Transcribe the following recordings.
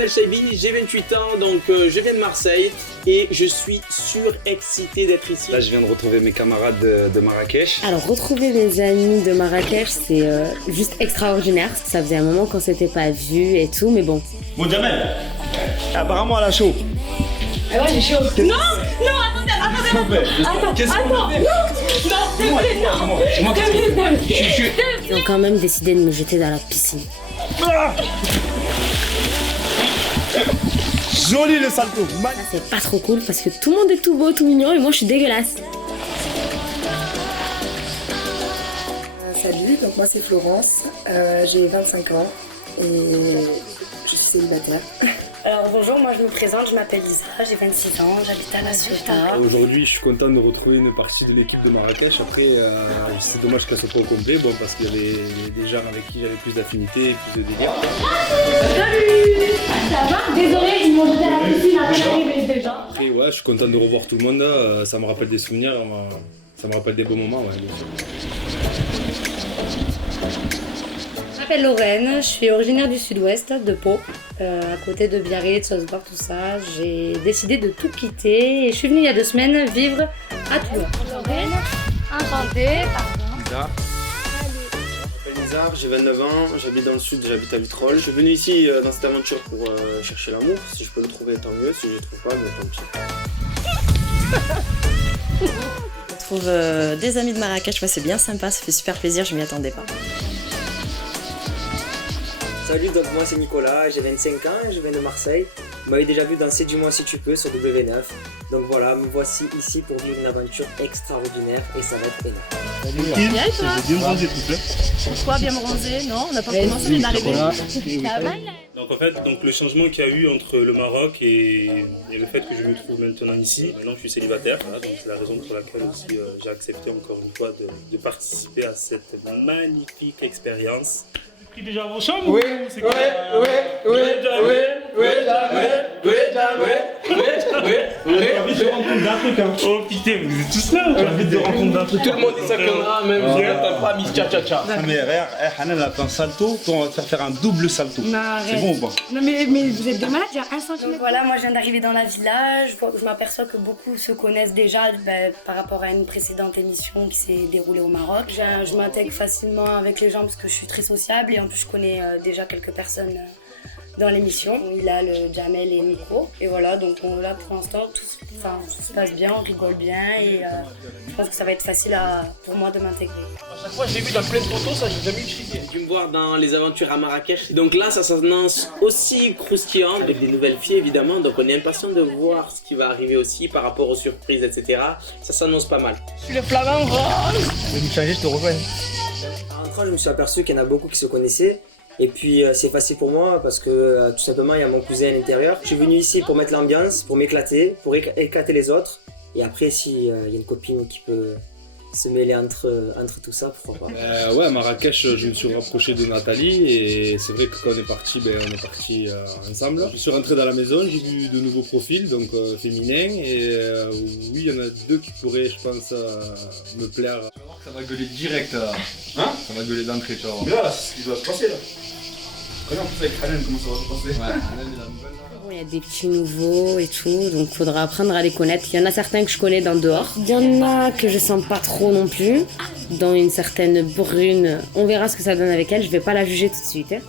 Jamel Chaibi, j'ai 28 ans, donc je viens de Marseille et je suis surexcité d'être ici. Là, je viens de retrouver mes camarades de Marrakech. Alors, retrouver mes amis de Marrakech, c'est juste extraordinaire. Ça faisait un moment qu'on s'était pas vu et tout, mais bon. Bon, Jamel, apparemment, elle a chaud. Ah ouais, j'ai chaud. Non, attendez. Ils ont quand même décidé de me jeter dans la piscine. Joli le salto. Ça, c'est pas trop cool parce que tout le monde est tout beau, tout mignon et moi, je suis dégueulasse. Salut, donc moi c'est Florence, j'ai 25 ans et je suis célibataire. Alors bonjour, moi je me présente, je m'appelle Lisa, j'ai 26 ans, j'habite à La Ciotat. Aujourd'hui, je suis content de retrouver une partie de l'équipe de Marrakech. Après, c'est dommage qu'elle soit pas au complet, bon, parce qu'il y avait des gens avec qui j'avais plus d'affinité et plus de délire. Salut. Ça va? Désolé, ils m'ont jeté à la piscine après l'arrivée déjà. Après, ouais, je suis content de revoir tout le monde, ça me rappelle des souvenirs, ça me rappelle des beaux moments, ouais, bien sûr. Je m'appelle Lorraine, je suis originaire du sud-ouest, de Pau, à côté de Biarritz, Salzbourg, tout ça. J'ai décidé de tout quitter et je suis venue il y a 2 semaines vivre à Toulon. Lorraine, enchantée. Lisa. Je m'appelle Nizar, j'ai 29 ans, j'habite dans le sud, j'habite à Vitrolles. Je suis venu ici dans cette aventure pour chercher l'amour. Si je peux le trouver, tant mieux. Si je le trouve pas, tant pis. Je trouve des amis de Marrakech, ouais, c'est bien sympa, ça fait super plaisir, je m'y attendais pas. Salut, donc moi c'est Nicolas, j'ai 25 ans et je viens de Marseille. Vous m'avez déjà vu danser Du moins si tu peux sur W9. Donc voilà, me voici ici pour vivre une aventure extraordinaire et ça va être énorme. Salut, Bien et toi? bien bronzé, s'il te plaît. Pourquoi bien bronzé? Non, on n'a pas commencé mais d'arriver. Ça va? Donc en fait, le changement qu'il y a eu entre le Maroc et le fait que je me trouve maintenant ici, maintenant je suis célibataire, voilà, donc c'est la raison pour laquelle aussi j'ai accepté encore une fois de participer à cette magnifique expérience. Pris déjà vos chambres? Oui. J'ai envie de rencontrer d'un truc, hein. Oh putain, vous êtes tous là? J'ai envie de rencontrer d'un truc. Tout le monde dit ça comme ça, même si t'as pas mis cha-cha-cha. Ah, mais regarde, Hanan a fait un salto, on va te faire un double salto. Non, C'est arrête. bon ou pas? Non mais vous êtes des malades, il y a 1 Donc centimètre. voilà, moi je viens d'arriver dans la villa, je m'aperçois que beaucoup se connaissent déjà par rapport à une précédente émission qui s'est déroulée au Maroc. Je m'intègre facilement avec les gens parce que je suis très sociable et en plus je connais déjà quelques personnes dans l'émission. Hilal, Jamel et Nico. Et voilà, donc là pour l'instant tout se passe bien, on rigole bien et je pense que ça va être facile pour moi de m'intégrer. À chaque fois je l'ai vu dans plein de photos, ça j'ai jamais utilisé. Tu me voir dans les aventures à Marrakech. Donc là ça s'annonce aussi croustillant avec des nouvelles filles évidemment. Donc on est impatient de voir ce qui va arriver aussi par rapport aux surprises, etc. Ça s'annonce pas mal. Je suis le flamant rose. Je vais me changer, je te rejoins. En rentrant, je me suis aperçu qu'il y en a beaucoup qui se connaissaient. Et puis c'est facile pour moi parce que tout simplement il y a mon cousin à l'intérieur. Je suis venu ici pour mettre l'ambiance, pour m'éclater, pour éclater les autres. Et après s'il y a une copine qui peut se mêler entre tout ça, pourquoi pas. Ouais, à Marrakech, je me suis rapproché de Nathalie et c'est vrai que quand on est parti, on est parti ensemble. Je suis rentré dans la maison, j'ai vu de nouveaux profils, donc féminins, et oui, il y en a 2 qui pourraient, je pense, me plaire. Tu vas voir que ça va gueuler direct là. Hein? Ça va gueuler d'entrée, tu vas voir. Mais là, c'est ce qui doit se passer là. Regarde en plus avec Hanan, comment ça va se passer. Ouais, Hanan, il a une bonne. Bon, il y a des petits nouveaux et tout, donc faudra apprendre à les connaître. Il y en a certains que je connais d'en dehors. Il y en a que je sens pas trop non plus, dont une certaine brune. On verra ce que ça donne avec elle, je vais pas la juger tout de suite. Hein.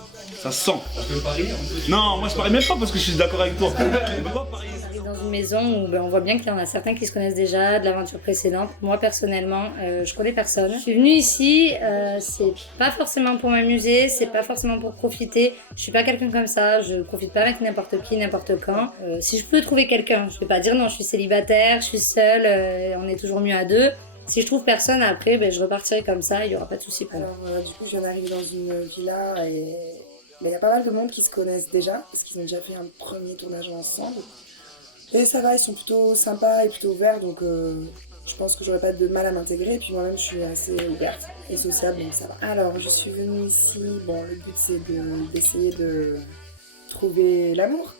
Ça sent. Tu peux parier en plus? Non, moi je parie même pas parce que je suis d'accord avec toi. On peut pas parier. Dans une maison où on voit bien qu'il y en a certains qui se connaissent déjà de l'aventure précédente. Moi personnellement, je connais personne. Je suis venue ici, c'est pas forcément pour m'amuser, c'est pas forcément pour profiter. Je suis pas quelqu'un comme ça, je profite pas avec n'importe qui, n'importe quand. Si je peux trouver quelqu'un, je vais pas dire non, je suis célibataire, je suis seule, on est toujours mieux à 2. Si je trouve personne après, je repartirai comme ça, il y aura pas de souci pour moi. Alors du coup je viens d'arriver dans une villa et il y a pas mal de monde qui se connaissent déjà parce qu'ils ont déjà fait un premier tournage ensemble. Et ça va, ils sont plutôt sympas et plutôt ouverts, donc je pense que j'aurais pas de mal à m'intégrer. Et puis moi-même, je suis assez ouverte et sociable, donc ça va. Alors, je suis venue ici, bon, le but c'est d'essayer de trouver l'amour.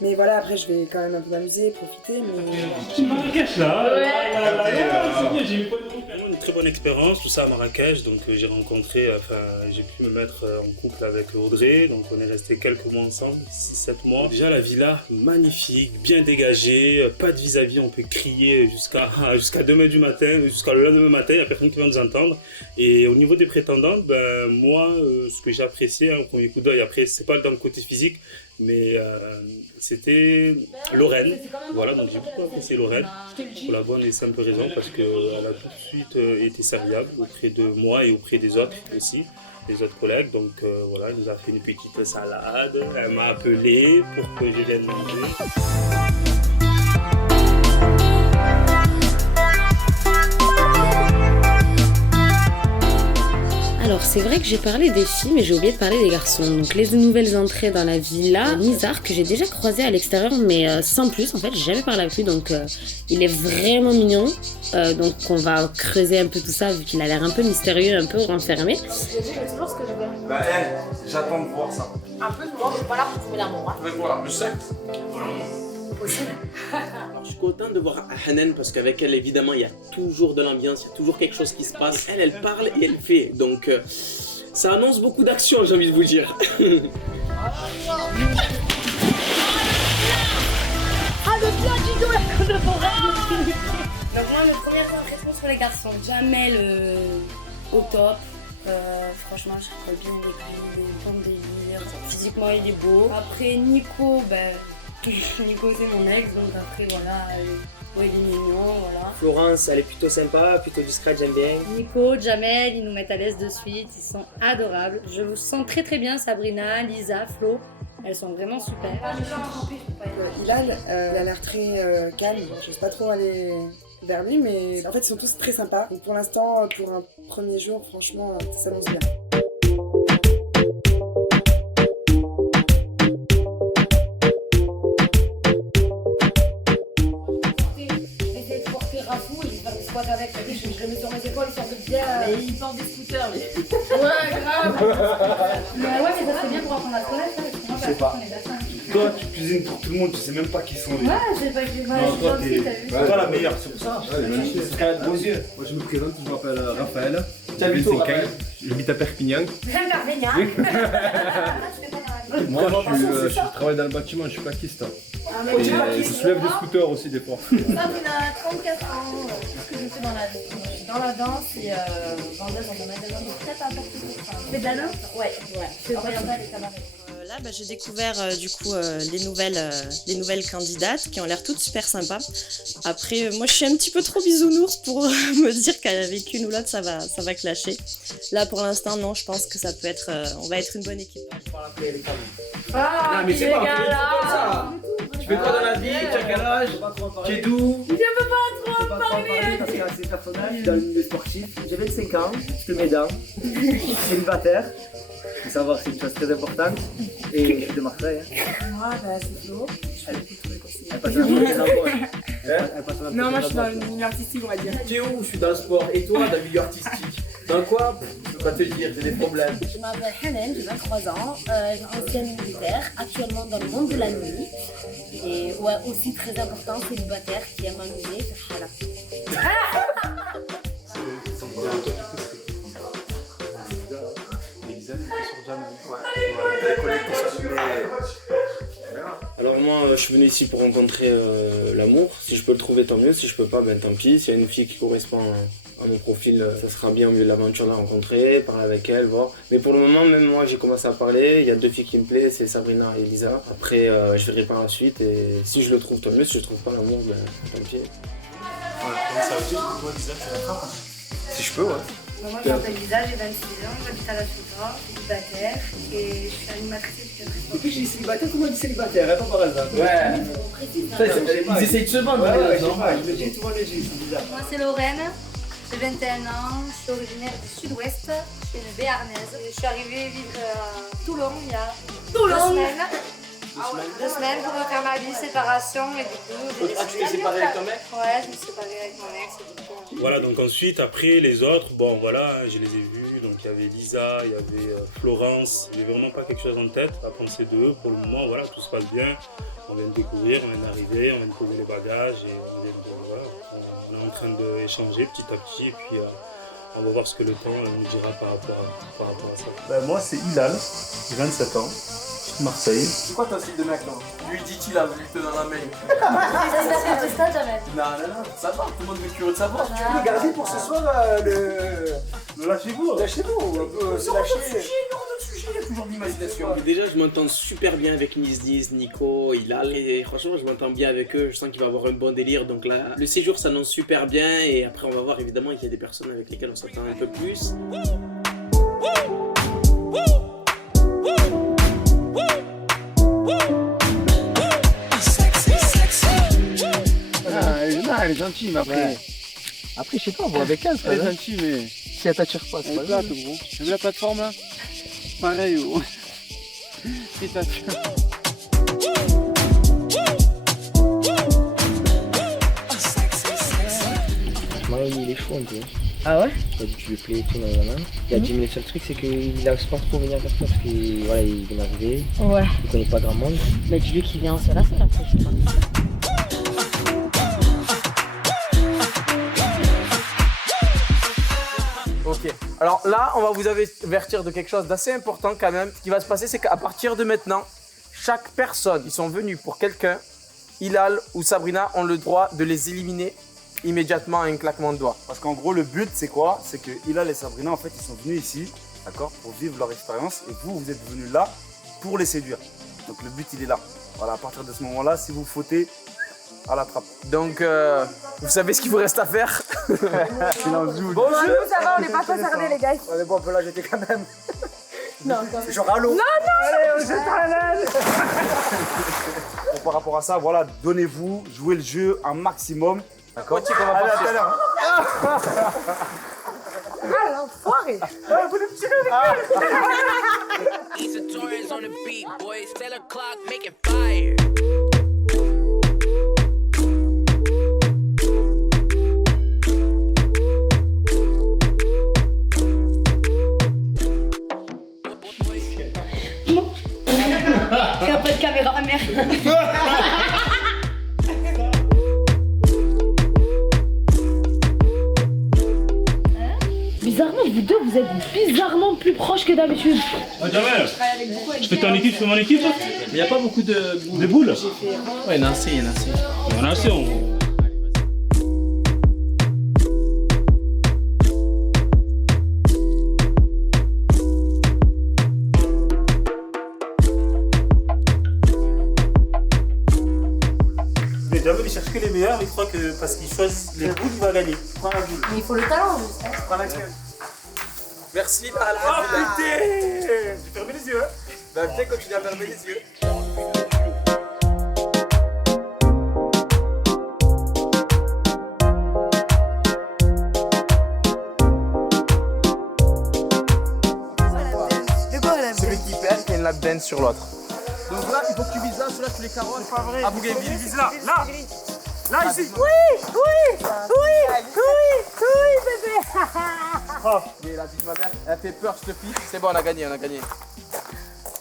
Mais voilà, après je vais quand même un peu m'amuser, profiter, mais... Marrakech là. Ouais. C'est bien, j'ai eu pas de très bonne expérience, tout ça à Marrakech. Donc j'ai pu me mettre en couple avec Audrey. Donc on est resté quelques mois ensemble, 6-7 mois. Déjà la villa, magnifique, bien dégagée, pas de vis-à-vis, on peut crier jusqu'à 2h du matin, jusqu'à le lendemain matin, il n'y a personne qui va nous entendre. Et au niveau des prétendantes, moi, ce que j'ai apprécié au premier coup d'œil, après c'est pas dans le côté physique, mais c'était Lorraine. Voilà, donc j'ai beaucoup apprécié Lorraine pour la bonne et simple raison parce qu'elle a tout de suite été serviable auprès de moi et auprès des autres aussi, des autres collègues. Donc voilà, elle nous a fait une petite salade, elle m'a appelé pour que je vienne manger. Alors c'est vrai que j'ai parlé des filles mais j'ai oublié de parler des garçons. Donc les nouvelles entrées dans la villa, Nizar que j'ai déjà croisé à l'extérieur mais sans plus en fait, j'ai jamais parlé avec lui donc il est vraiment mignon. Donc on va creuser un peu tout ça vu qu'il a l'air un peu mystérieux, un peu renfermé. toujours ce que je veux. Bah j'attends de voir ça. Un peu de moi, je suis pas là pour trouver l'amour. Hein. Mais voilà, je sais. Alors, je suis content de voir Hanan parce qu'avec elle, évidemment, il y a toujours de l'ambiance, il y a toujours quelque chose qui se passe. Elle parle et elle fait. Donc, ça annonce beaucoup d'action, j'ai envie de vous dire. Ah, le plat du dos, la de forêt. Donc moi, mes premières impressions sur les garçons. Jamel au top. Franchement, je trouve bien les bons délires. Physiquement, il est beau. Après, Nico, Nico c'est mon ex, donc après voilà, il est mignon, voilà. Florence, elle est plutôt sympa, plutôt discrète, j'aime bien. Nico, Jamel, ils nous mettent à l'aise de suite, ils sont adorables. Je vous sens très très bien, Sabrina, Lisa, Flo, elles sont vraiment super. Hilal, il a l'air très calme, je sais pas trop aller vers lui, mais en fait ils sont tous très sympas. Donc pour l'instant, pour un premier jour, franchement, ça s'annonce bien. Avec, je le mets sur mes épaules, il sort de bien. Mais il porte des scooters, lui. Ouais, grave. Mais ouais, mais ça serait bien pour apprendre à se connaître. Moi, je sais pas. Toi, tu cuisines pour tout le monde, tu sais même pas qui sont les. Ouais, je sais pas qui sont. C'est toi la meilleure, c'est pour ça. C'est qu'elle a de beaux yeux. Moi je me présente, je m'appelle Raphaël. Tu habites où, Raphaël? J'habite à Perpignan. Perpignan. Moi je travaille dans le bâtiment, je suis plaquiste. Et je soulève des scooters aussi des fois. Ça, il a 34 ans. Ce que je fais dans la vie. Dans la danse et vendeuse dans un magasin de très important. Tu fais de la danse? Ouais. C'est oriental et cabaret. Là, j'ai découvert du coup les nouvelles candidates qui ont l'air toutes super sympas. Après, moi je suis un petit peu trop bisounours pour me dire qu'avec une ou l'autre ça va clasher. Là pour l'instant non, je pense que ça peut être, on va être une bonne équipe. Ah, non mais c'est pas comme ça. Tu fais quoi dans la vie? Tu as quel âge? Tu es d'où? Je peux pas trop en parler parce que c'est assez personnel, je suis dans le milieu sportif. J'ai 25 ans, je te mets dents, je suis célibataire. Il faut savoir que c'est une chose très importante. Et je suis de Marseille. Moi, c'est Flo. Elle passe un peu Non, moi je suis dans le milieu artistique, on va dire. Tu es où? Je suis dans le sport. Et toi, dans le milieu artistique? Dans quoi? Je peux pas te dire, j'ai des problèmes. Je m'appelle Hanan, j'ai 23 ans, ancienne militaire, actuellement dans le monde de la nuit. Et ouais, aussi très important, célibataire qui aime m'amuser, c'est là. Alors moi je suis venu ici pour rencontrer l'amour, si je peux le trouver tant mieux, si je peux pas tant pis, s'il y a une fille qui correspond à mon profil, ça sera bien au milieu de l'aventure de la rencontrer, parler avec elle, voir. Mais pour le moment même moi j'ai commencé à parler, il y a 2 filles qui me plaisent, c'est Sabrina et Lisa. Après je verrai par la suite et si je le trouve tant mieux, si je trouve pas l'amour, tant pis. Voilà, ça veut dire que toi Lisa tu l'attrapes? Si je peux, ouais. Moi je m'appelle Lisa, j'ai 26 ans, j'habite à la Soutra, célibataire et je suis animatrice éducatrice. Depuis que j'ai célibataire, tout le monde dit célibataire, hein, pas par hasard. Ouais. Ils essayent de se vendre. Ouais, je sais pas, je me dis, tout le monde le dit, c'est bizarre. Moi c'est Lorraine, j'ai 21 ans, je suis originaire du sud-ouest, je suis une béarnaise. Je suis arrivée vivre à Toulon il y a 2 semaines. semaines. 2 semaines pour refaire ma vie, séparation et du coup... Ah, tu t'es séparé avec ton mec? Ouais, je me suis séparée avec mon ex et du coup... Voilà, donc ensuite, après, les autres, bon voilà, je les ai vus. Donc il y avait Lisa, il y avait Florence. J'ai vraiment pas quelque chose en tête à penser d'eux. Pour le moment, voilà, tout se passe bien. On vient de découvrir, on vient d'arriver, on vient de poser les bagages et voilà, on est en train d'échanger petit à petit. Et puis on va voir ce que le temps nous dira par rapport à ça. Ben, moi, c'est Hilal, j'ai 27 ans, je suis de Marseille. C'est quoi ton style de mec là? Lui dit-il a vu que dans la main. C'est ça, jamais. Non, ça va, tout le monde est curieux de savoir. Tu peux le garder pour ce soir Le lâchez-vous. Lâchez-vous, on peut se lâcher. Il y a toujours de l'imagination. Déjà, je m'entends super bien avec Niz, Nico, Hilal. Et franchement, je m'entends bien avec eux. Je sens qu'il va y avoir un bon délire. Donc là, le séjour s'annonce super bien. Et après, on va voir évidemment qu'il y a des personnes avec lesquelles on s'entend un peu plus. Elle est gentille, mais après. Ouais. Après, je sais pas, on voit avec elle, Elle est frère. gentille, mais. Si elle t'attire pas, c'est pas grave. Plate, gros. T'as vu la plateforme là? Pareil, gros. Si t'attire. Mario, il est chaud un peu. Ah ouais? Il a dit que tu lui plais et tout, nanana. Il a dit, mais le seul truc, c'est qu'il a pas trop venir vers toi parce qu'il voilà, il vient d'arriver. Ouais. Il connaît pas grand monde. Bah dis-lui qu'il vient en seul à seul après, je sais pas. Ok. Alors là, on va vous avertir de quelque chose d'assez important quand même. Ce qui va se passer, c'est qu'à partir de maintenant, chaque personne qui sont venus pour quelqu'un, Hilal ou Sabrina ont le droit de les éliminer immédiatement à un claquement de doigts. Parce qu'en gros, le but, c'est quoi? C'est que Hilal et Sabrina, en fait, ils sont venus ici, d'accord, pour vivre leur expérience. Et vous, vous êtes venus là pour les séduire. Donc le but, il est là. Voilà, à partir de ce moment-là, si vous fautez, à la trappe. Donc, vous savez ce qu'il vous reste à faire? Silence, Jules. Bon jeu. Nous, ça va, on n'est pas concernés, les gars. Ouais, mais bon, on peut la jeter quand même. Non, C'est genre à l'eau. Allez, on jette à la laine. Bon, par rapport à ça, voilà, donnez-vous, jouez le jeu un maximum. D'accord? Moitié qu'on va Allez, à partir. tout à l'heure. Ah, l'enfoiré. Vous le tirez avec elle. Issa Torres on the beat, boys. Tell a clock, make it fire. Il n'y a pas de caméra, merde. Bizarrement, vous deux, vous êtes bizarrement plus proches que d'habitude. Ah, Jamel, je fais ton équipe, je fais mon équipe. Mais il n'y a pas beaucoup de boules. Des boules? Ouais, il y en a assez, il y en a assez. Il y en a assez, en gros. Mais Jamel, il cherche que les meilleurs, il croit que parce qu'il choisit les boules, il va gagner. Prends la boule. Mais il faut le talent, juste. Prends laquelle? Merci, Oh putain! J'ai fermé les yeux, hein? Bah, peut-être continue à fermer les yeux. Celui qui perd, il y a une lap dance sur l'autre. Donc là, il faut que tu vises là, celui-là, tu les carottes. C'est pas vrai. À Bougainville. Vise là, là! Là, ici! bébé. Et la petite ma mère, elle fait peur, je te pique. C'est bon, on a gagné, on a gagné.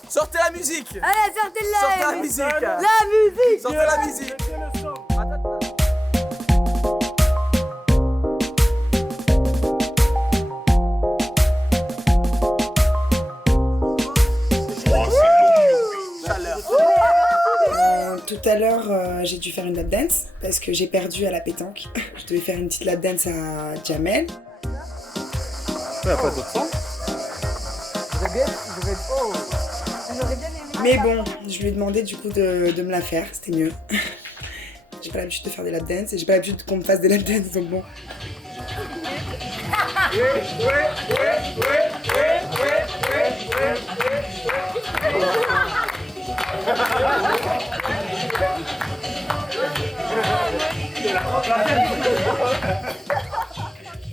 Sortez la musique! Allez, sortez-la. Sortez la musique! La musique. Sortez la musique! Tout à l'heure, j'ai dû faire une lap dance parce que j'ai perdu à la pétanque. Je devais faire une petite lap dance à Jamel. Il n'y a pas d'autre temps. Mais bon, je lui ai demandé du coup de me la faire, c'était mieux. J'ai pas l'habitude de faire des lap dance et j'ai pas l'habitude qu'on me fasse des lap dance, donc bon.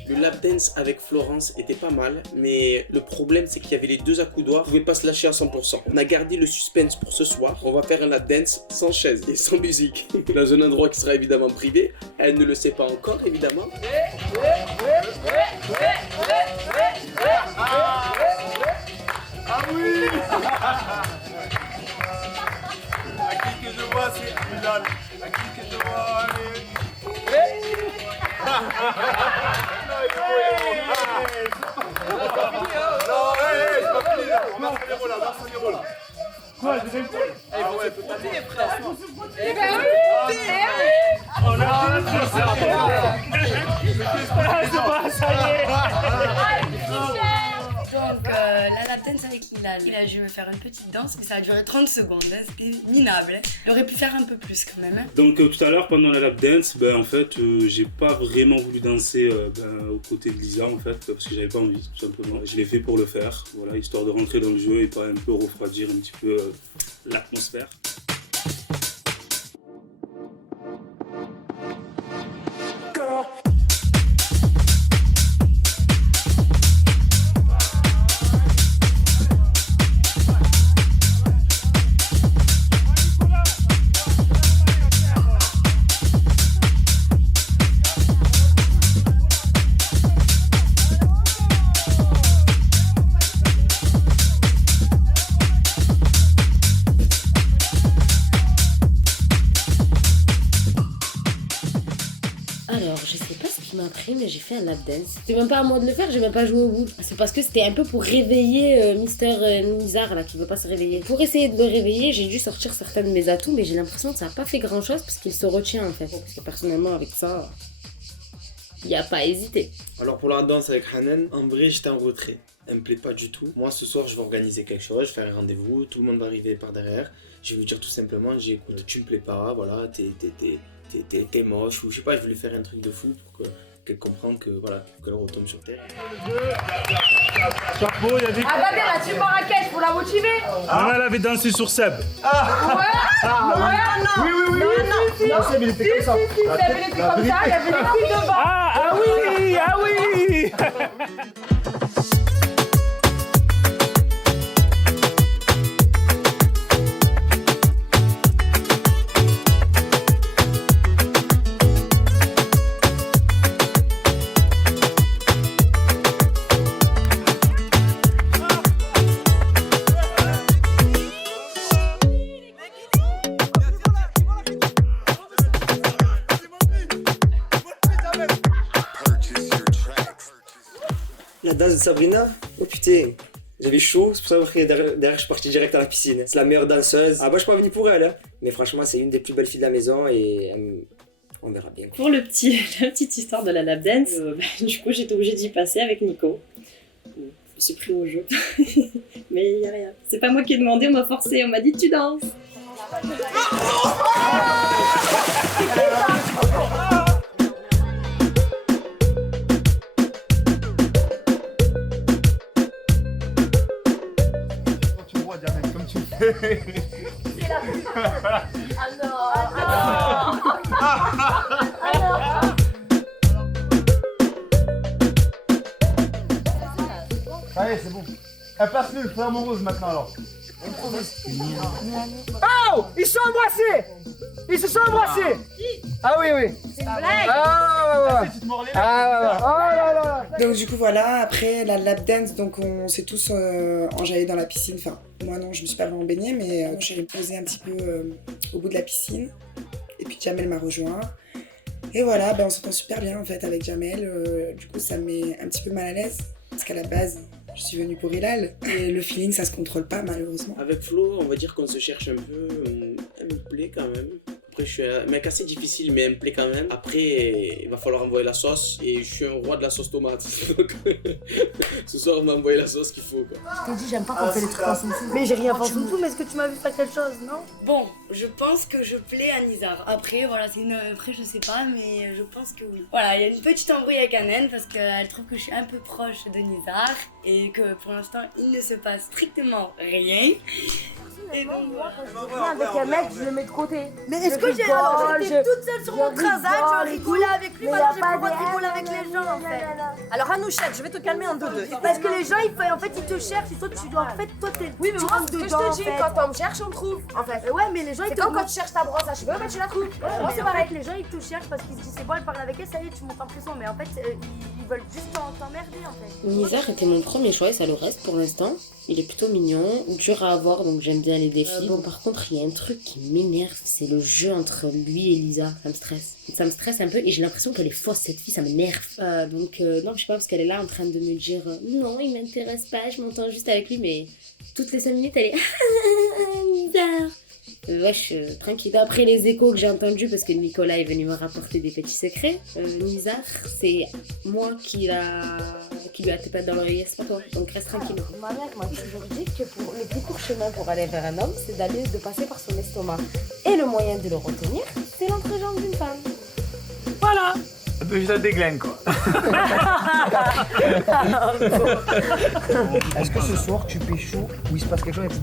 Le lap dance avec Florence était pas mal, mais le problème c'est qu'il y avait les deux accoudoirs, on pouvait pas se lâcher à 100%. On a gardé le suspense pour ce soir, on va faire un lap dance sans chaise et sans musique, dans un endroit qui sera évidemment privé, elle ne le sait pas encore évidemment. Ah oui. À qui que je vois, c'est Bilal. À qui que je vois, allez. Quoi, je réponds. Ah ouais, faut pas dire, frère. Eh ben oui, on a c'est pas ça y est. Donc la lap dance avec Hilal. Hilal, je vais me faire une petite danse, mais ça a duré 30 secondes, hein. C'était minable. Hein. Il aurait pu faire un peu plus quand même. Hein. Donc tout à l'heure, pendant la lap dance, en fait, j'ai pas vraiment voulu danser aux côtés de Lisa, en fait, parce que j'avais pas envie, tout simplement. Je l'ai fait pour le faire, voilà, histoire de rentrer dans le jeu et pas un peu refroidir un petit peu l'atmosphère. Mais j'ai fait un lap dance. C'était même pas à moi de le faire, j'ai même pas joué au bout. C'est parce que c'était un peu pour réveiller Mister Nizar là qui veut pas se réveiller. Pour essayer de le réveiller, j'ai dû sortir certains de mes atouts, mais j'ai l'impression que ça a pas fait grand chose parce qu'il se retient en fait. Parce que personnellement avec ça, il a pas hésité. Alors pour la danse avec Hanan, en vrai j'étais en retrait. Elle me plaît pas du tout. Moi ce soir je vais organiser quelque chose, je vais faire un rendez-vous, tout le monde va arriver par derrière. Je vais vous dire tout simplement, écoute, tu me plais pas, voilà, t'es moche ou je sais pas, je voulais faire un truc de fou pour qu'elle comprenne que voilà, qu'elle retombe sur terre. Chapeau, il y a des... Ah bah la team Marrakech, faut la motiver. Ah, elle avait dansé sur Seb. Ah ouais. Oui. Non, Seb il était comme ça. Seb il était comme ça, il y avait des filles devant. Ah oui. La danse de Sabrina, oh putain, j'avais chaud, c'est pour ça que derrière je suis parti direct à la piscine. C'est la meilleure danseuse. Ah bah je suis pas venu pour elle, hein. Mais franchement c'est une des plus belles filles de la maison et on verra bien. Pour la petite histoire de la lap dance, du coup j'étais obligée d'y passer avec Nico. Je me suis pris au jeu. Mais il n'y a rien. C'est pas moi qui ai demandé, on m'a forcé, on m'a dit tu danses. C'est la Alors. Allez, c'est bon. Passe-le, le feu amoureuse maintenant alors. Oh, ils sont embrassés. Ils se sont embrassés. Ah oui. C'est une blague. Donc du coup voilà, après la lap dance, donc on s'est tous enjaillés dans la piscine. Enfin, moi non, je me suis pas vraiment baignée, mais je suis allée me poser un petit peu au bout de la piscine. Et puis Jamel m'a rejoint. Et voilà, on s'entend super bien en fait avec Jamel. Du coup ça me met un petit peu mal à l'aise, parce qu'à la base, je suis venue pour Hilal. Et le feeling, ça se contrôle pas malheureusement. Avec Flo, on va dire qu'on se cherche un peu. Elle me plaît quand même. Après, je suis un mec assez difficile, mais elle me plaît quand même. Après, il va falloir envoyer la sauce. Et je suis un roi de la sauce tomate. Donc, ce soir, on m'a envoyé la sauce qu'il faut. Quoi. Je t'ai dit, j'aime pas quand on fait les trucs en fou. Mais j'ai rien fait en fou, mais est-ce que tu m'as vu faire quelque chose, non? Bon, je pense que je plais à Nizar. Après, voilà, après, je sais pas, mais je pense que oui. Voilà, il y a une petite embrouille avec Hanan parce qu'elle trouve que je suis un peu proche de Nizar et que pour l'instant, il ne se passe strictement rien. personnellement, moi, quand je viens avec un mec, je le mets de côté. Mais est-ce que j'étais toute seule sur mon transat, je rigolais avec lui, maintenant j'ai plus le droit de rigoler avec les gens en fait. Alors Anouchette, je vais te calmer en deux. Parce que les gens, en fait, ils te cherchent et toi, tu dois, en fait, toi, oui, mais tu moi, rentres ce que dedans. je te dis, quand on me cherche, on trouve. En fait. Ouais, mais les gens, ils te comme quand tu cherches ta brosse à cheveux, bah tu la trouves. Moi, c'est pareil, les gens, ils te cherchent parce qu'ils se disent, c'est bon, elle parle avec elle, ça y est, tu montes en pression. Mais en fait, ils veulent juste t'emmerder en fait. Nizar était mon premier choix et ça le reste pour l'instant. Il est plutôt mignon, dur à avoir donc j'aime bien les défis. Bon par contre il y a un truc qui m'énerve, c'est le jeu entre lui et Lisa, ça me stresse. Ça me stresse un peu et j'ai l'impression qu'elle est fausse cette fille, ça m'énerve. Non je sais pas parce qu'elle est là en train de me dire non il m'intéresse pas, je m'entends juste avec lui mais toutes les 5 minutes elle est Nizar. Wesh, tranquille. D'après les échos que j'ai entendus, parce que Nicolas est venu me rapporter des petits secrets, Nizar, c'est moi qui lui a tapé dans l'oreille, c'est pas toi. Donc reste tranquille. Ma mère m'a toujours dit que le plus court chemin pour aller vers un homme, c'est de passer par son estomac. Et le moyen de le retenir, c'est l'entrejambe d'une femme. Voilà. Je la déglingue quoi. Est-ce que ce soir tu pécho ou il se passe quelque chose avec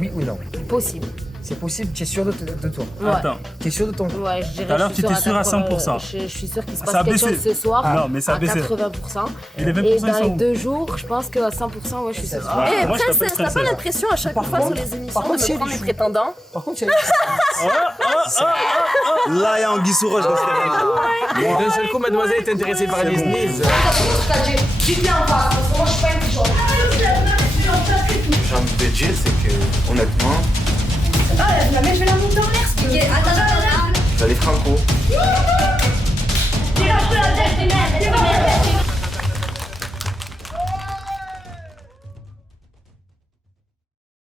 oui ou non? Possible. C'est possible, tu es sûr de toi? Ouais. Attends. Tu es sûr de ton? Ouais, je dirais. Tout à l'heure, tu étais sûr à 100%. Je suis sûr qu'il se Ça passe a quelque baissé. chose ce soir. Non, mais ça a baissé. À 80%. Et les 20%, Et ils dans sont les où 2 jours, je pense qu'à 100%, ouais, je suis sûre. Et moi, je après, t'appelle t'as pas stressé, là. l'impression à chaque fois sur les émissions contre, de me prendre mes prétendants? Par contre, Là, il y a Anguille sous roche dans ce cas-là. D'un seul coup, mademoiselle est intéressée par les sneeze. Dis bien en face, parce que moi je suis pas intelligente. J'ai envie de te dire, c'est que, honnêtement, Ah, mais je vais la monter en l'air, ce qui est. Attends. j'allais franco.